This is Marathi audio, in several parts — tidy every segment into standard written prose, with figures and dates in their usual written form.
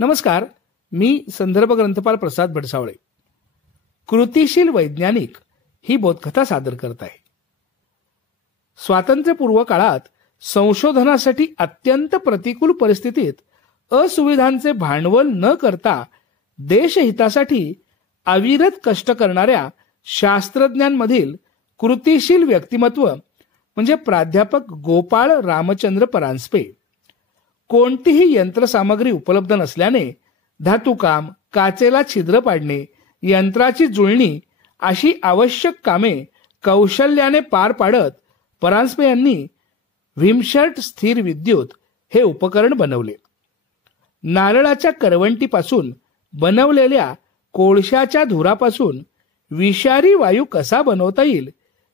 नमस्कार, मी संदर्भ ग्रंथपाल प्रसाद भडसावळे. कृतिशील वैज्ञानिक ही बोधकथा सादर करत आहे. स्वातंत्र्यपूर्व काळात संशोधनासाठी अत्यंत प्रतिकूल परिस्थितीत असुविधांचे भांडवल न करता देशहितासाठी अविरत कष्ट करणाऱ्या शास्त्रज्ञांमधील कृतिशील व्यक्तिमत्व म्हणजे प्राध्यापक गोपाळ रामचंद्र परांजपे. कोणतीही यंत्रसामग्री उपलब्ध नसल्याने धातुकाम, काचेला छिद्र पाडणे, यंत्राची जुळणी अशी आवश्यक कामे कौशल्याने पार पाडत परांजपे यांनी व्हिमशर्ट स्थिर विद्युत हे उपकरण बनवले. नारळाच्या करवंटीपासून बनवलेल्या कोळशाच्या धुरापासून विषारी वायू कसा बनवता येईल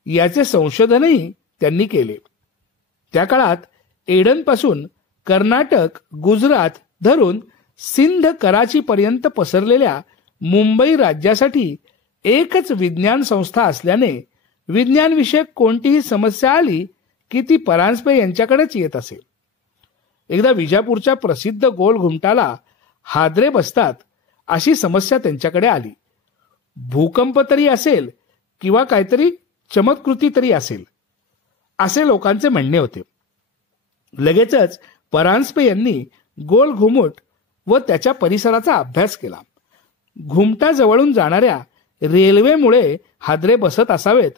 याचे संशोधनही त्यांनी केले. त्या काळात एडनपासून कर्नाटक, गुजरात धरून सिंध, कराची पर्यंत पसरलेल्या मुंबई राज्यासाठी एकच विज्ञान संस्था असल्याने विज्ञानविषयक कोणतीही समस्या आली की ती परांजपे यांच्याकडेच येत असे. एकदा विजापूरच्या प्रसिद्ध गोल घुमटाला हादरे बसतात अशी समस्या त्यांच्याकडे आली. भूकंप तरी असेल किंवा काहीतरी चमत्कृती तरी असेल असे लोकांचे म्हणणे होते. लगेचच परांजपे यांनी गोल घुमट व त्याच्या परिसराचा अभ्यास केला. घुमटाजवळून जाणाऱ्या रेल्वेमुळे हादरे बसत असावेत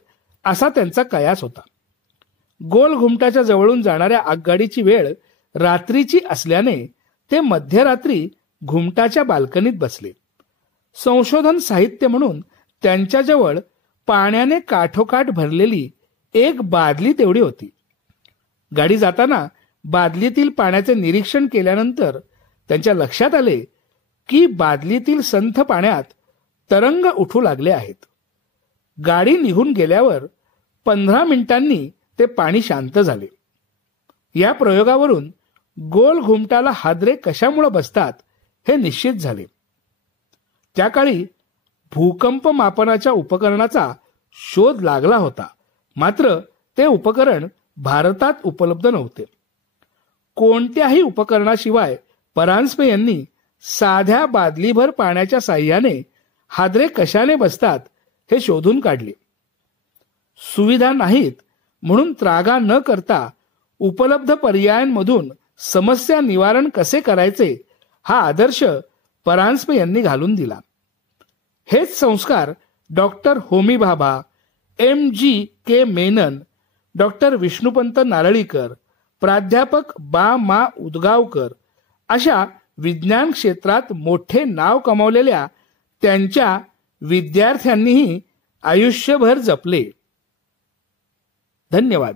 असा त्यांचा कयास होता. गोल घुमटाच्या जवळून जाणाऱ्या आगगाडीची वेळ रात्रीची असल्याने ते मध्यरात्री घुमटाच्या बाल्कनीत बसले. संशोधन साहित्य म्हणून त्यांच्याजवळ पाण्याने काठोकाठ भरलेली एक बादली तेवढी होती. गाडी जाताना बादलीतील पाण्याचे निरीक्षण केल्यानंतर त्यांच्या लक्षात आले की बादलीतील संथ पाण्यात तरंग उठू लागले आहेत. गाडी निघून गेल्यावर 15 मिनिटांनी ते पाणी शांत झाले. या प्रयोगावरून गोल घुमटाला हादरे कशामुळे बसतात हे निश्चित झाले. त्या काळी भूकंप मापनाच्या उपकरणाचा शोध लागला होता, मात्र ते उपकरण भारतात उपलब्ध नव्हते. कोणत्याही उपकरणाशिवाय परांजपे यांनी साध्या बादलीभर पाण्याच्या साह्याने हादरे कशाने बसतात हे शोधून काढले. सुविधा नाहीत म्हणून त्रागा न करता उपलब्ध पर्यायांमधून समस्या निवारण कसे करायचे हा आदर्श परांजपे यांनी घालून दिला. हेच संस्कार doctor Homi Bhabha, MGK Menon, doctor Vishnupant Narlikar, प्राध्यापक मा उदगावकर अशा विज्ञान क्षेत्रात मोठे नाव कमावलेल्या त्यांच्या विद्यार्थ्यांनीही आयुष्यभर जपले. धन्यवाद.